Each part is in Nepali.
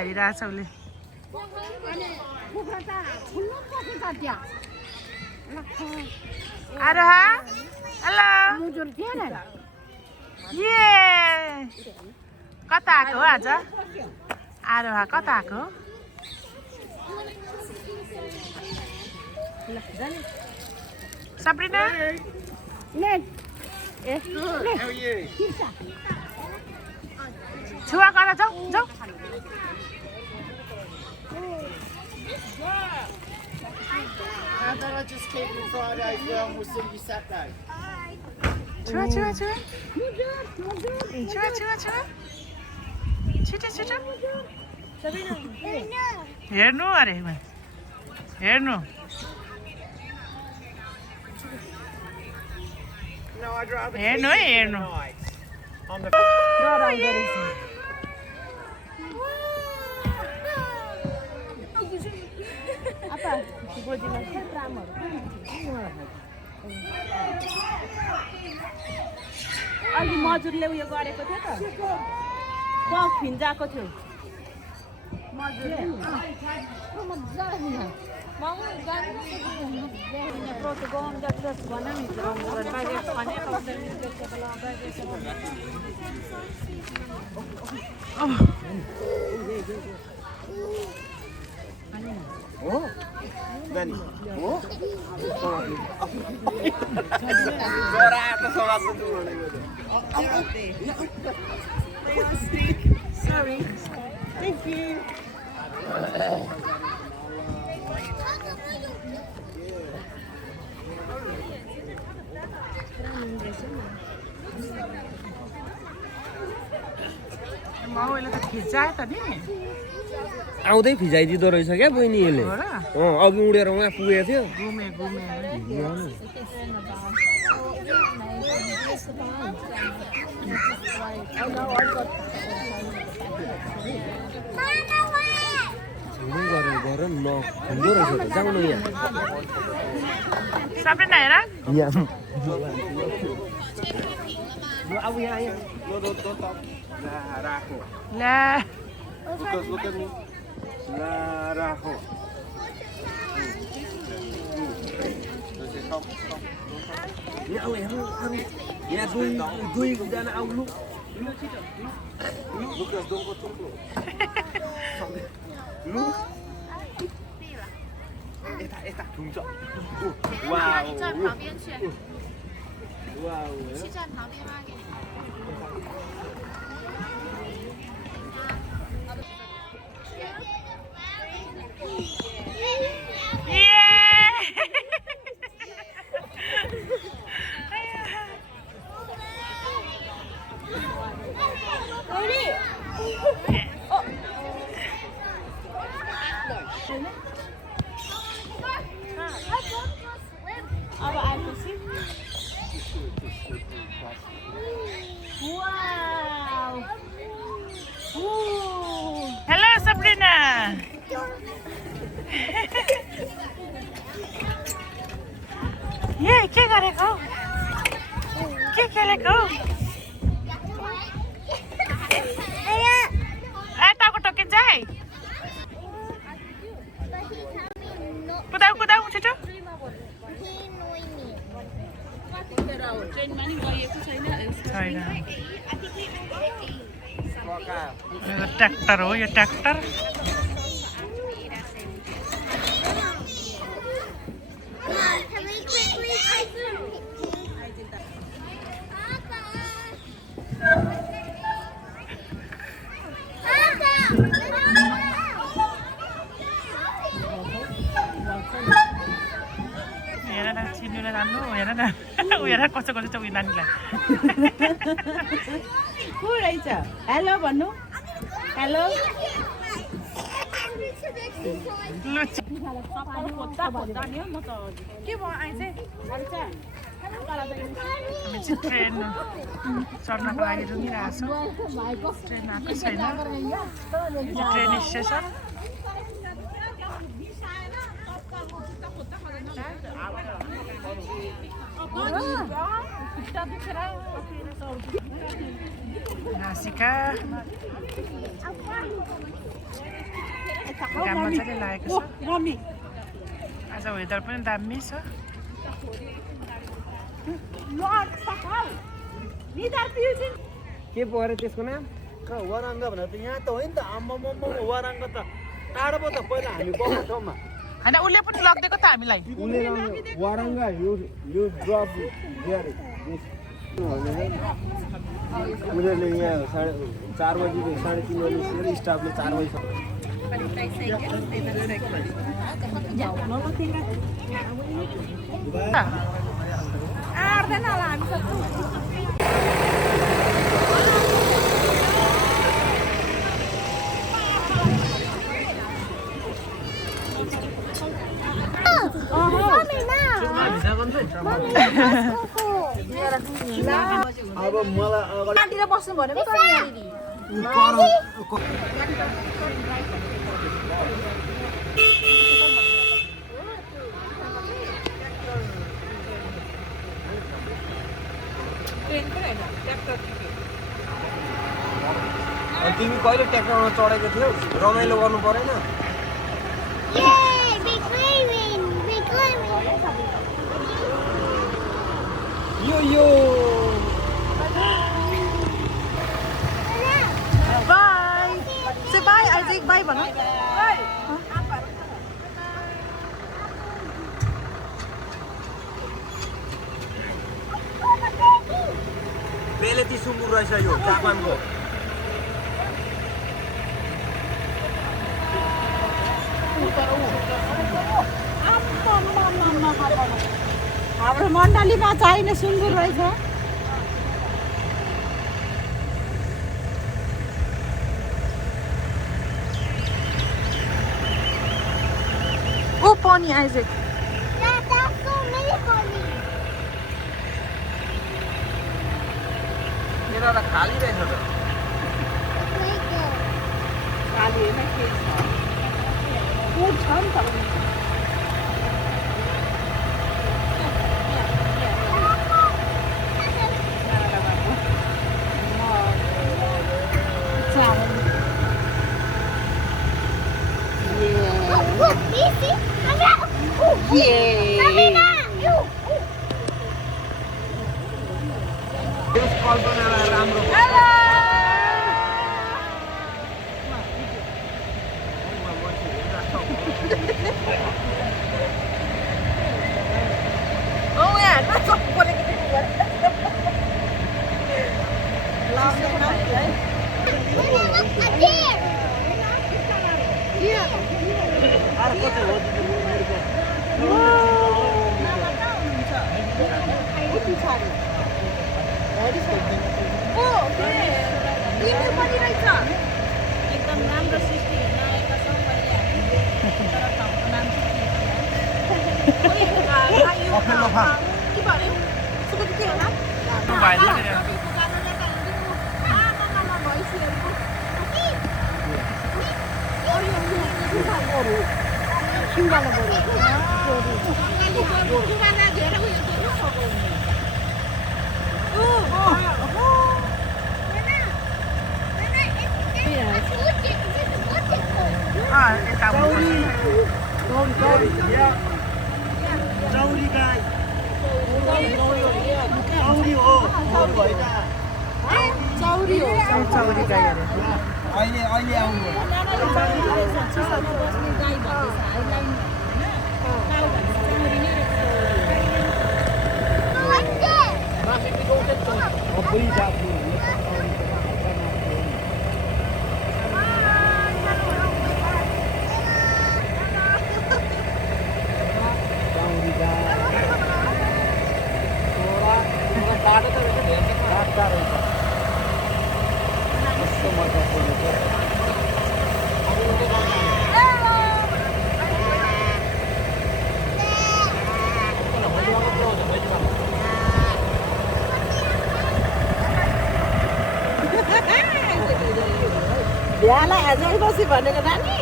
हेरिरहेछ उसले आरोहा हेलो ये कता आएको हो आज आरोहा कता आएको Sabrina? Lên. Chưa con là dốc, dốc. How about I just keep it Friday and we'll see you Saturday. Chưa. Chưa. छिटो. हेर्नु अरे हेर्नु No, I'd rather हेर्नु है हेर्नु on the Apa? Gojimas kan ramah. अलि मजुरले उयो गरेको थियो त गफ फिन्जाको थियो मजुरले Oh, Dani. Oh. Sorry. Thank you. माउले त खिचायो त नि आउँदै फिजाइदिँदो रहेछ क्या बहिनी यसले अघि उडेर उहाँ पुगेको थियो घुमे गर न हुँदो रहेछ त जाउँ न यहाँ Sabrina हेर यहाँ अब यहाँ don't talk. Raho. ला Look at me. La Raho. यहाँ आऊ हेर्नु यहाँ दुईजना आउनु Lucas, don't go too close. Look. Eta, 동작. 와우. 站旁边去， 와우. 去站旁边吗？给你。 अब आएपछि वाउ हेलो Sabrina ये के गरेको के खेलेको यताको टोकिन्छ है कुदाउ छिटो छैन यो ट्र्याक्टर हो यो ट्र्याक्टर Can we quickly? हेर न चिन्नुलाई राम्रो हेर न हेर कसो छ उयो नानीलाई को रहेछ हेलो भन्नु हेलो के भयो आइज हामी चाहिँ ट्रेन चढ्नको लागि रुँगिरहेको छौँ ट्रेन आएको छैन ट्रेन स्टेसन नासिका घाम मजाले लागेको छ आज वेदर पनि दामी छ के पऱ्यो त्यसको नाम वराङ्ग भनेर त यहाँ त हो नि त आम्मामामा वराङ्ग त टाढो पो त पहिला हामी बस्ने ठाउँमा होइन उसले पनि लगिदिएको त हामीलाई वराङ्ग यो ड्रप उनीहरूले यहाँ 4 बजी 3:30 बजी स्टाफले 4 बजी अब मलाई बस्नु भनेको तिमी कहिले ट्र्याक्टरमा चढेको थियौ रमाइलो गर्नु परेन यो बाई से बाई आज एक बाई भन बेलेती सुँगुर रहेछ यो जापानको हाम्रो मण्डलीमा चाहिने सुँगुर रहेछ ओ पनि आइजेक मेरो त खाली रहेछ त खाली होइन के छ फुड छ नि त राम्रो एकदम राम्रो सृष्टि हेर्न आएका छौँ पहिले तर ठाउँको नाम चाहिँ के भन्यो सुकुटी के होला चौरी गाई चौरी हो चौरी हो चौरी गाई अरे अहिले आउनु बिहालाई अझै बसी भनेको नानी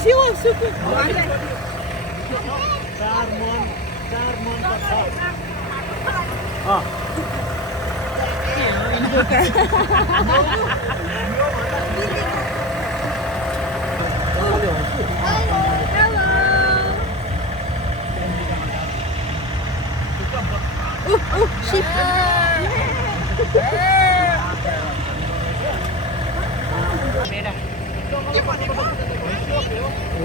4 मन त छ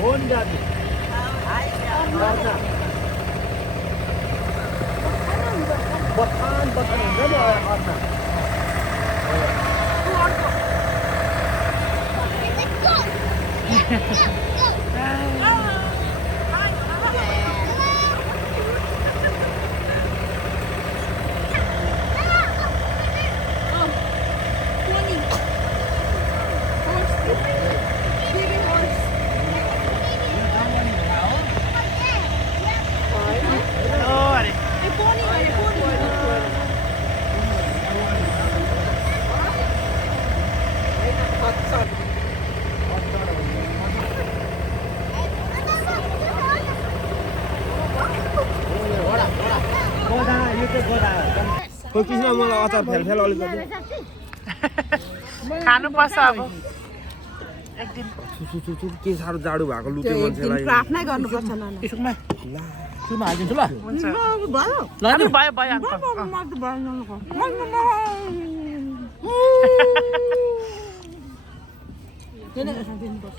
हो नि दाजु बखान हुन्छ नि अर्ना कोही किसिममा मलाई अचार फेलफेल अलिकति खानुपर्छ अब एक दिन चुचु के साह्रो जाडो भएको लुटे मान्छेलाई आफ्नै गर्नुपर्छ नाना सुकमा हालिदिन्छु ल हुन्छ भयो अनि भयो भयो अङ्कल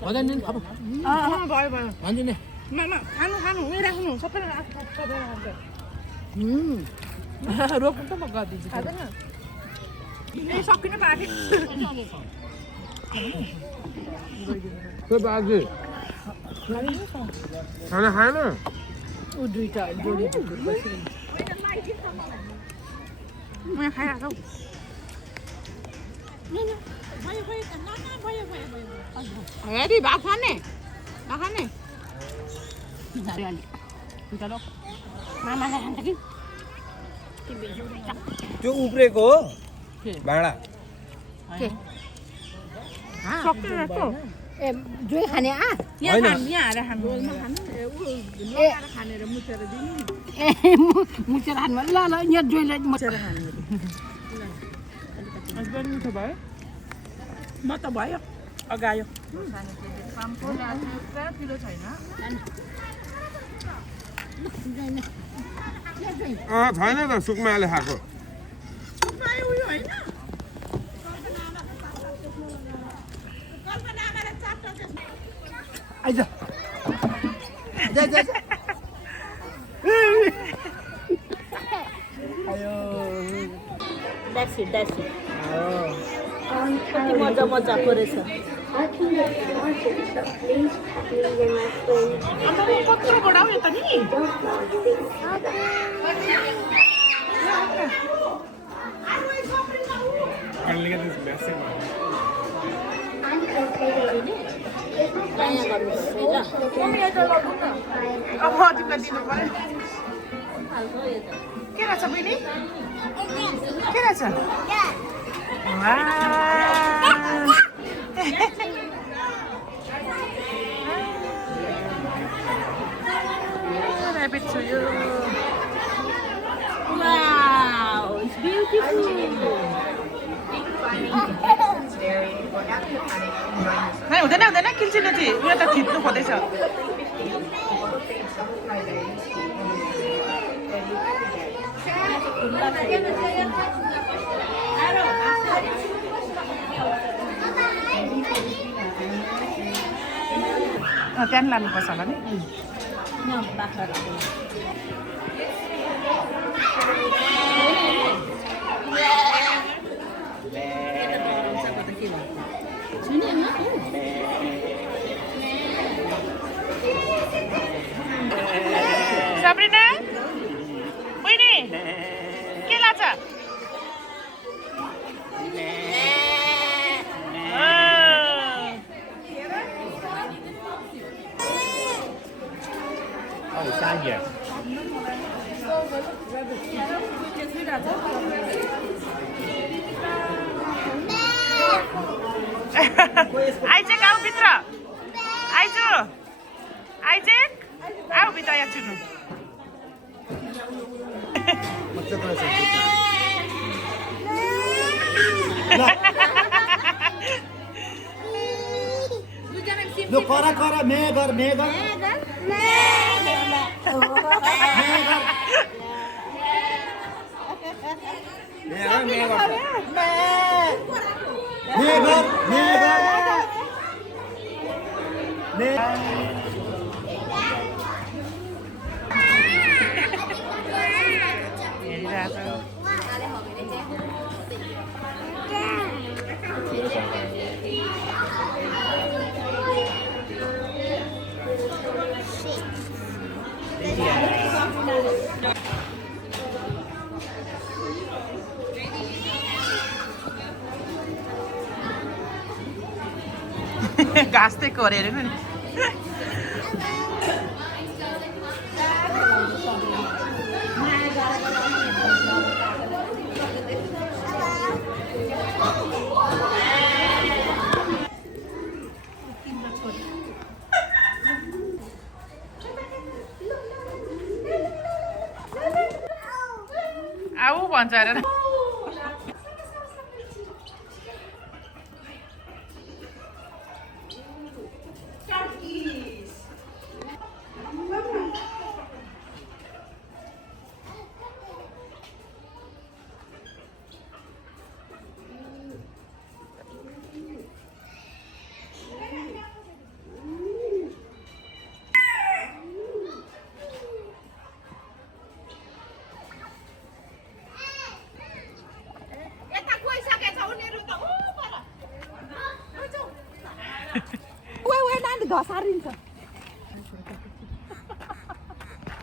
भजन अब भयो भयो भनिदिने मामा खानु खानु उयो राख्नु सबैलाई रोक्नु त म गरिदिन्छु ए सकिनु पाएँ खोइ बाजे खाना खाएन ऊ दुईटा जोडी म खाइरहेको हेरी भात खाने नखाने मामाले खान्छ कि त्यो उब्रेको हो भाँडा ए जोइ खाने यहाँ होइन। आएर खानु खानेर मुछेर दिनु ए मुछेर खानु ल ल यहाँ जोइलाई मुछेर खानु हस्बेन्ड मिठो भयो म त भयो अगायो किलो छैन छैन त सुकमाले खाएको आइज जा जा जा आयो That's it. कति मजा मजाको रहेछ कत्रो बढाउ यो त नि अब तिमीलाई दिनु पर्यो के रहेछ बहिनी के रहेछ rabbit to you. Wow, it's beautiful. नाही हुँदैन किल्चिनु थिए उयो त थिच्नु खोज्दैछ त्यहाँ नि लानुपर्छ होला नि Sabrina, Winnie, के लाग्छ साग्या आइज गाउँभित्र आइज आइजेक आऊ भित्र यहाँ छिर्नु यो करा करा मे गर घाँस चाहिँ कोरेर नि आऊ भन्छ अरे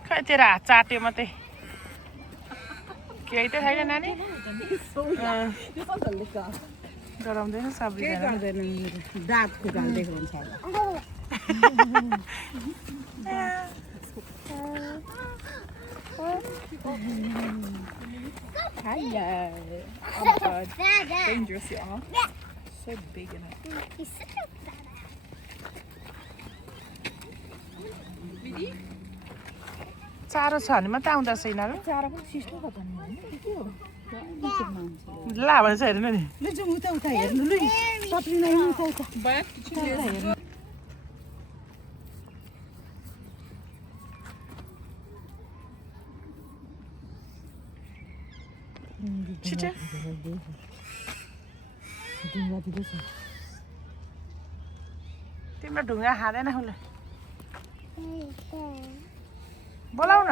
खै तेरो हात चाट्यो मात्रै केही त छैन नानी डराउँदैन सब्जी दाँत खुगाल्दै हुन्छ Hello. Oh my god. Dangerous you are. So big in it. He's such a bad चारो छ भने मात्रै आउँदो रहेछ यिनीहरू चारो पनि सिस्टो त ला भने चाहिँ हेर्नु नि लु जाउँ उता उता हेर्नु लु सप्रिना उता उता हेर्नु छिटो तिम्रो ढुङ्गा खाँदैन उसले बोलाउ न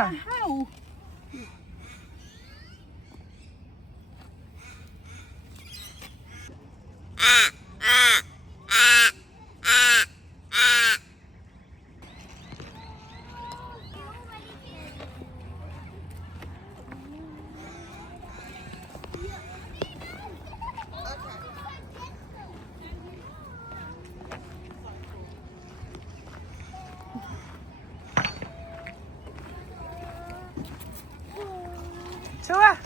Coba,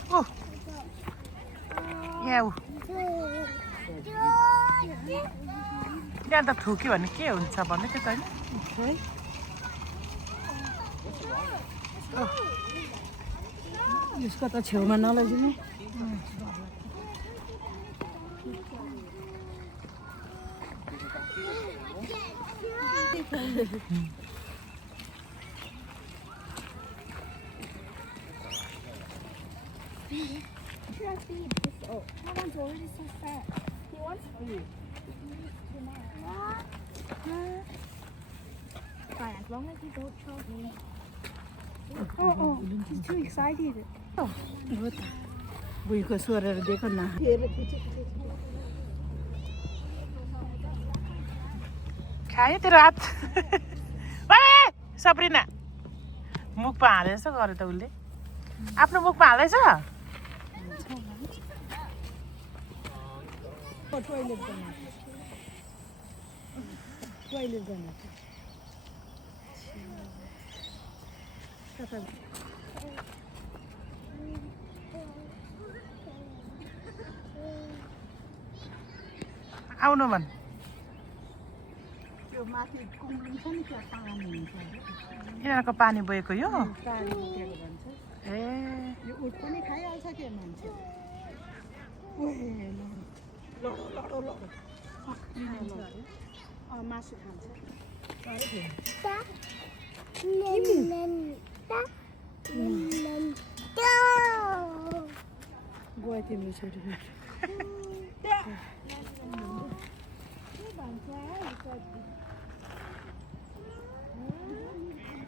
यहाँ यहाँ त ठुक्यो भने के हुन्छ भन्दै थियो त होइन यसको त छेउमा नलैजाउँ Should I feed this? Oh, that one's already so fat. He wants food. Fine, as long as you don't choke me. Oh, he's too excited. बुईको स्वरहरू देखो न खायो तेरो हात सप्रिना मुखमा हालेछ गरे त उसले आफ्नो मुखमा हाल्दैछ टोइलेट जानु आउनु भन् यो माथि माथि कुम्लिङ छ नि त्यो पानी हुन्छ यिनीहरूको पानी बोकेको यो पानी उठेको भन्छ ए यो उठ पनि खाइहाल्छ त्यो मान्छे ओहे लडो मासु खान्छ गयो तिम्रो छोरी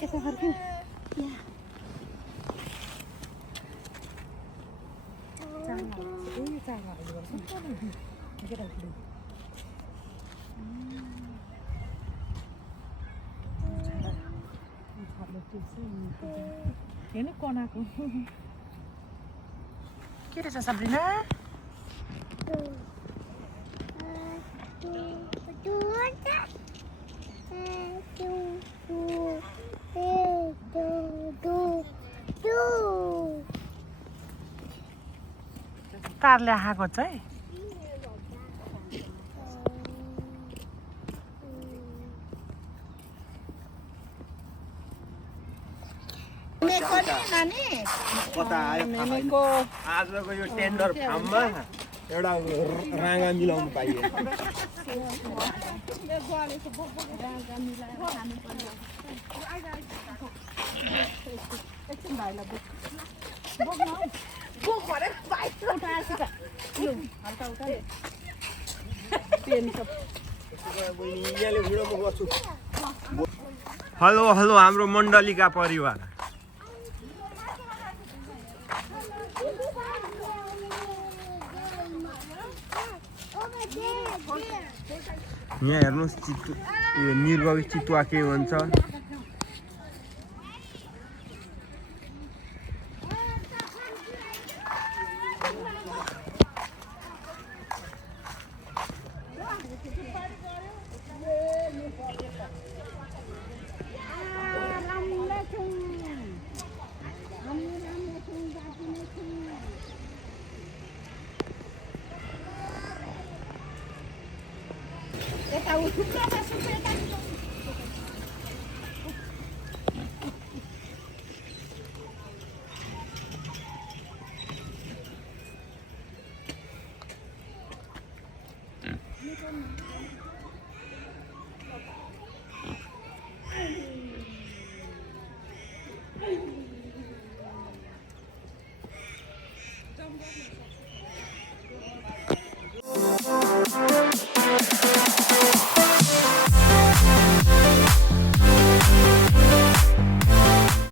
यता फर्क्यौ हेर्नु कनाको के रहेछ सब्रिना तारले आएको चाहिँ कता आयो आजको यो टेन्डर फार्ममा एउटा राँगा मिलाउनु पाइयो हेलो हेलो हाम्रो मण्डलीका परिवार यहाँ हेर्नुहोस् चितु यो निर्गवी चितुवा के भन्छ यता उठ्नु